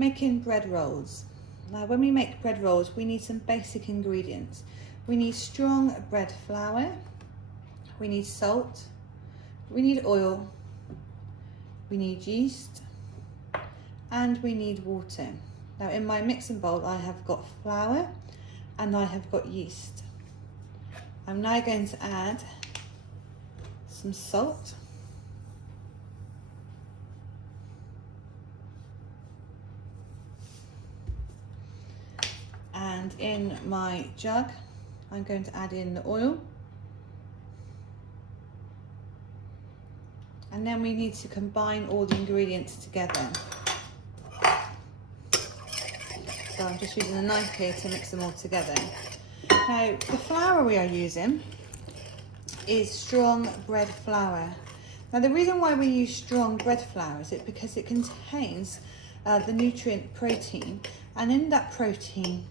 Making bread rolls. Now when we make bread rolls, we need some basic ingredients. We need strong bread flour, we need salt, we need oil, we need yeast, and we need water. Now in my mixing bowl I have got flour and I have got yeast. I'm now going to add some salt, and in my jug I'm going to add in the oil, and then we need to combine all the ingredients together. So I'm just using a knife here to mix them all together. Now the flour we are using is strong bread flour. Now the reason why we use strong bread flour is because it contains the nutrient protein, and in that protein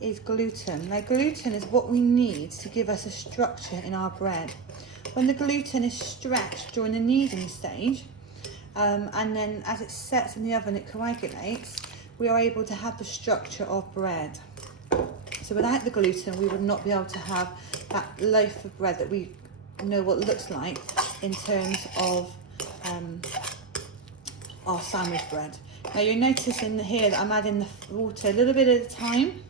is gluten. Now gluten is what we need to give us a structure in our bread. When the gluten is stretched during the kneading stage, and then as it sets in the oven it coagulates, we are able to have the structure of bread. So without the gluten we would not be able to have that loaf of bread that we know what it looks like in terms of our sandwich bread. Now you'll notice in here that I'm adding the water a little bit at a time,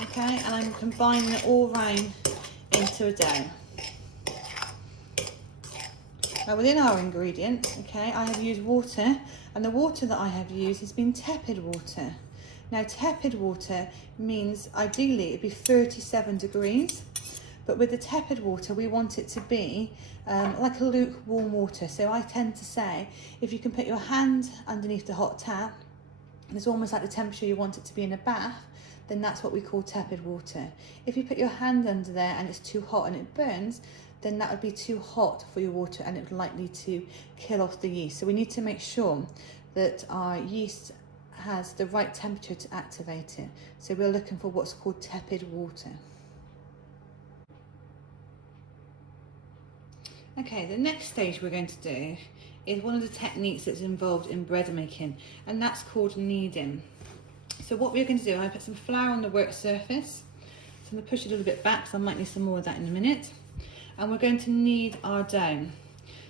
okay, and I'm combining it all round into a dough. Now within our ingredients, okay, I have used water, and the water that I have used has been tepid water. Now tepid water means ideally it'd be 37 degrees, but with the tepid water we want it to be like a lukewarm water. So I tend to say if you can put your hand underneath the hot tap, and it's almost like the temperature you want it to be in a bath, then that's what we call tepid water. If you put your hand under there and it's too hot and it burns, then that would be too hot for your water and it's likely to kill off the yeast. So we need to make sure that our yeast has the right temperature to activate it. So we're looking for what's called tepid water. Okay, the next stage we're going to do is one of the techniques that's involved in bread making, and that's called kneading. So what we're going to do, I put some flour on the work surface. So I'm going to push it a little bit back, so I might need some more of that in a minute. And we're going to knead our dough.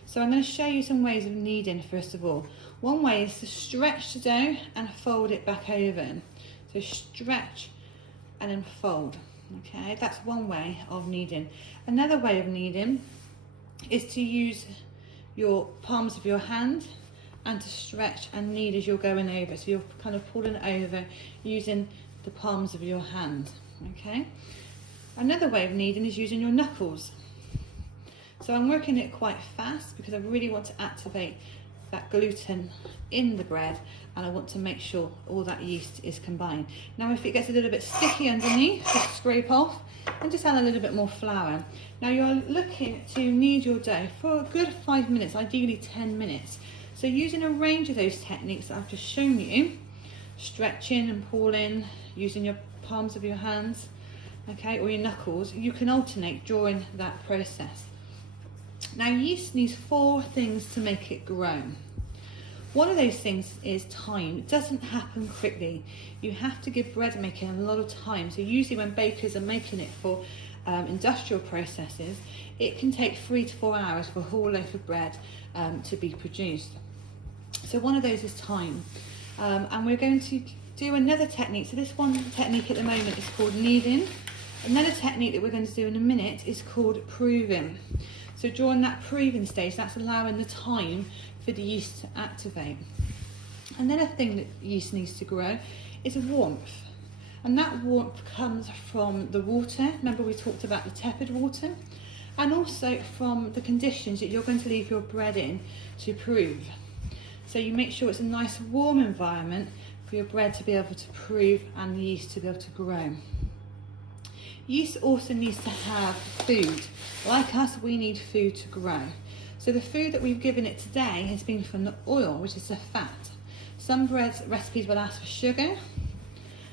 So I'm going to show you some ways of kneading first of all. One way is to stretch the dough and fold it back over. So stretch and then fold. Okay, that's one way of kneading. Another way of kneading is to use your palms of your hand and to stretch and knead as you're going over. So you're kind of pulling over using the palms of your hand. Okay. Another way of kneading is using your knuckles. So I'm working it quite fast because I really want to activate that gluten in the bread, and I want to make sure all that yeast is combined. Now if it gets a little bit sticky underneath, just scrape off and just add a little bit more flour. Now you're looking to knead your dough for a good 5 minutes, ideally 10 minutes. So using a range of those techniques that I've just shown you, stretching and pulling, using your palms of your hands, okay, or your knuckles, you can alternate during that process. Now yeast needs 4 things to make it grow. One of those things is time. It doesn't happen quickly. You have to give bread making a lot of time. So usually when bakers are making it for industrial processes, it can take 3 to 4 hours for a whole loaf of bread to be produced. So one of those is time. And we're going to do another technique. So this one technique at the moment is called kneading. Another technique that we're going to do in a minute is called proving. So during that proving stage, that's allowing the time for the yeast to activate. Another thing that yeast needs to grow is warmth. And that warmth comes from the water. Remember we talked about the tepid water, and also from the conditions that you're going to leave your bread in to prove. So you make sure it's a nice warm environment for your bread to be able to prove and the yeast to be able to grow. Yeast also needs to have food. Like us, we need food to grow. So the food that we've given it today has been from the oil, which is the fat. Some bread recipes will ask for sugar,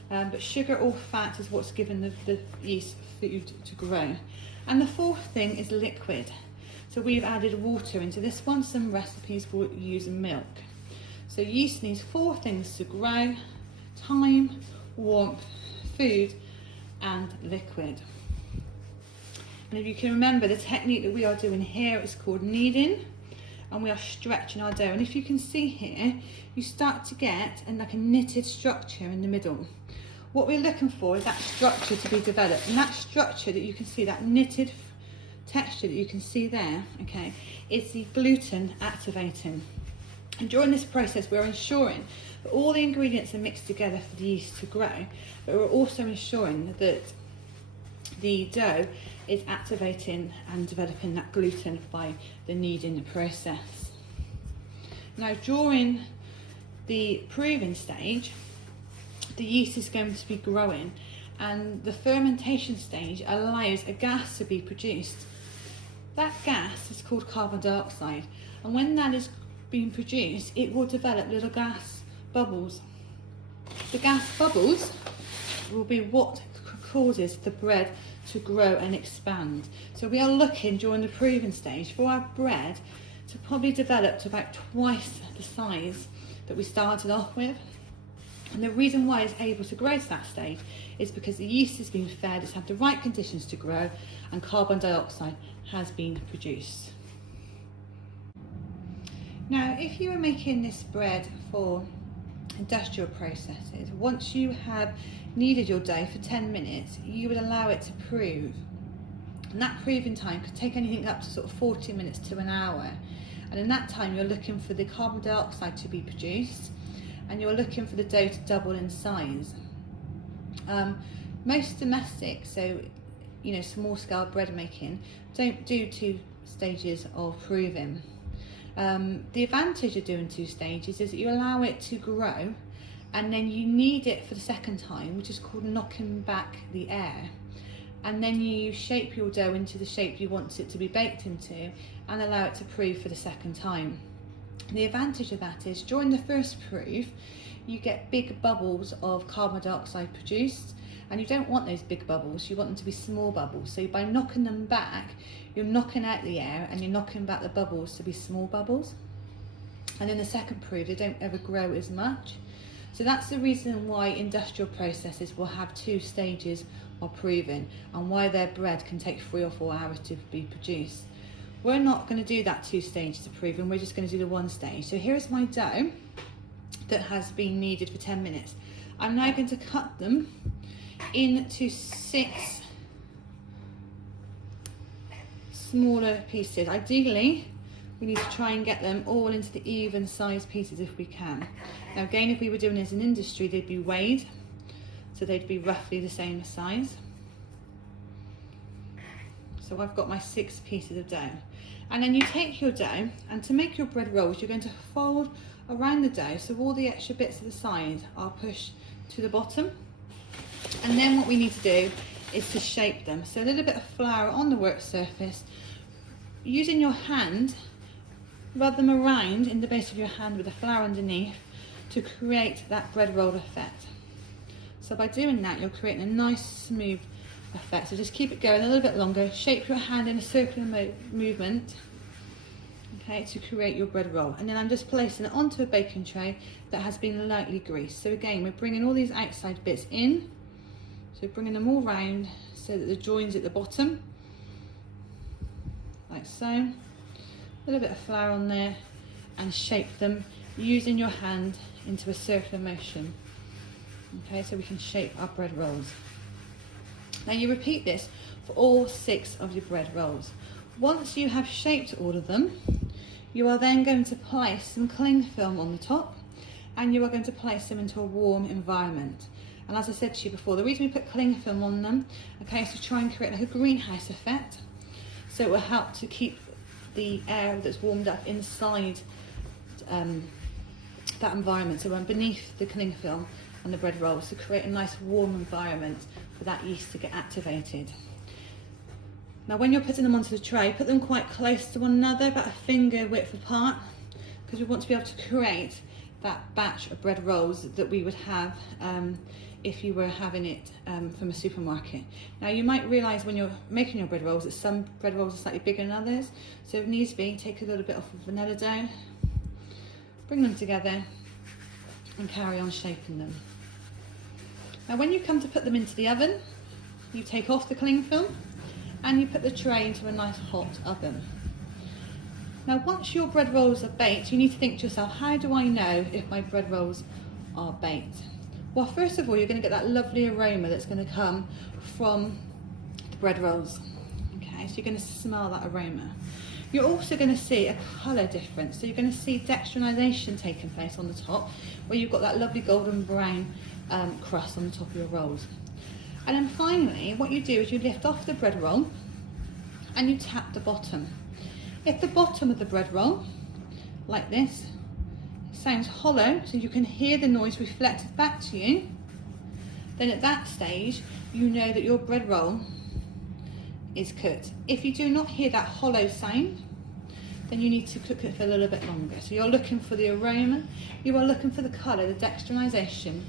but sugar or fat is what's given the yeast food to grow. And the fourth thing is liquid. So we've added water into this one. Some recipes will use milk. So yeast needs 4 things to grow: time, warmth, food and liquid. And if you can remember, the technique that we are doing here is called kneading, and we are stretching our dough. And if you can see here, you start to get like a knitted structure in the middle. What we're looking for is that structure to be developed, and that structure that you can see, that knitted texture that you can see there, okay, is the gluten activating. And during this process, we're ensuring that all the ingredients are mixed together for the yeast to grow, but we're also ensuring that the dough is activating and developing that gluten by the kneading process. Now, during the proving stage, the yeast is going to be growing, and the fermentation stage allows a gas to be produced. That gas is called carbon dioxide, and when that is being produced, it will develop little gas bubbles. The gas bubbles will be what causes the bread to grow and expand. So we are looking during the proving stage for our bread to probably develop to about twice the size that we started off with. And the reason why it's able to grow to that stage is because the yeast has been fed, it's had the right conditions to grow, and carbon dioxide has been produced. Now, if you were making this bread for industrial processes, once you have kneaded your dough for 10 minutes, you would allow it to prove. And that proving time could take anything up to sort of 40 minutes to an hour. And in that time, you're looking for the carbon dioxide to be produced, and you're looking for the dough to double in size. Most domestic, so small scale bread making, don't do 2 stages of proving. The advantage of doing 2 stages is that you allow it to grow, and then you knead it for the second time, which is called knocking back the air. And then you shape your dough into the shape you want it to be baked into and allow it to prove for the second time. The advantage of that is during the first proof, you get big bubbles of carbon dioxide produced, and you don't want those big bubbles, you want them to be small bubbles. So by knocking them back, you're knocking out the air and you're knocking back the bubbles to be small bubbles. And in the second proof, they don't ever grow as much. So that's the reason why industrial processes will have 2 stages of proving, and why their bread can take 3 or 4 hours to be produced. We're not going to do that 2 stages of proving, we're just going to do the 1 stage. So here is my dough that has been kneaded for 10 minutes. I'm now going to cut them into 6 smaller pieces. Ideally, we need to try and get them all into the even size pieces if we can. Now again, if we were doing this in industry, they'd be weighed, so they'd be roughly the same size. So I've got my 6 pieces of dough. And then you take your dough, and to make your bread rolls, you're going to fold around the dough so all the extra bits of the side are pushed to the bottom. And then what we need to do is to shape them. So a little bit of flour on the work surface. Using your hand, rub them around in the base of your hand with the flour underneath to create that bread roll effect. So by doing that, you're creating a nice smooth effect. So just keep it going a little bit longer. Shape your hand in a circular movement, okay, to create your bread roll. And then I'm just placing it onto a baking tray that has been lightly greased. So again, we're bringing all these outside bits in. So bringing them all round so that the joins at the bottom, like so. A little bit of flour on there, and shape them using your hand into a circular motion. Okay, so we can shape our bread rolls. Now you repeat this for all 6 of your bread rolls. Once you have shaped all of them, you are then going to place some cling film on the top, and you are going to place them into a warm environment. And as I said to you before, the reason we put cling film on them, okay, is to try and create like a greenhouse effect. So it will help to keep the air that's warmed up inside that environment. So beneath the cling film and the bread rolls, to create a nice warm environment for that yeast to get activated. Now when you're putting them onto the tray, put them quite close to one another, about a finger width apart, because we want to be able to create that batch of bread rolls that we would have if you were having it from a supermarket. Now you might realise when you're making your bread rolls that some bread rolls are slightly bigger than others, so if needs be, take a little bit off of vanilla dough, bring them together and carry on shaping them. Now when you come to put them into the oven, you take off the cling film and you put the tray into a nice hot oven. Now once your bread rolls are baked, you need to think to yourself, how do I know if my bread rolls are baked? Well, first of all, you're going to get that lovely aroma that's going to come from the bread rolls. Okay, so you're going to smell that aroma. You're also going to see a colour difference. So you're going to see texturization taking place on the top, where you've got that lovely golden brown crust on the top of your rolls. And then finally, what you do is you lift off the bread roll and you tap the bottom. If the bottom of the bread roll, like this, sounds hollow, so you can hear the noise reflected back to you, then at that stage, you know that your bread roll is cooked. If you do not hear that hollow sound, then you need to cook it for a little bit longer. So you're looking for the aroma, you are looking for the colour, the texturization,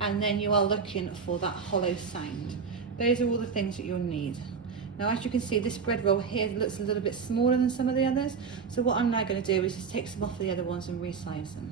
and then you are looking for that hollow sound. Those are all the things that you'll need. Now as you can see, this bread roll here looks a little bit smaller than some of the others, so what I'm now going to do is just take some off the other ones and resize them.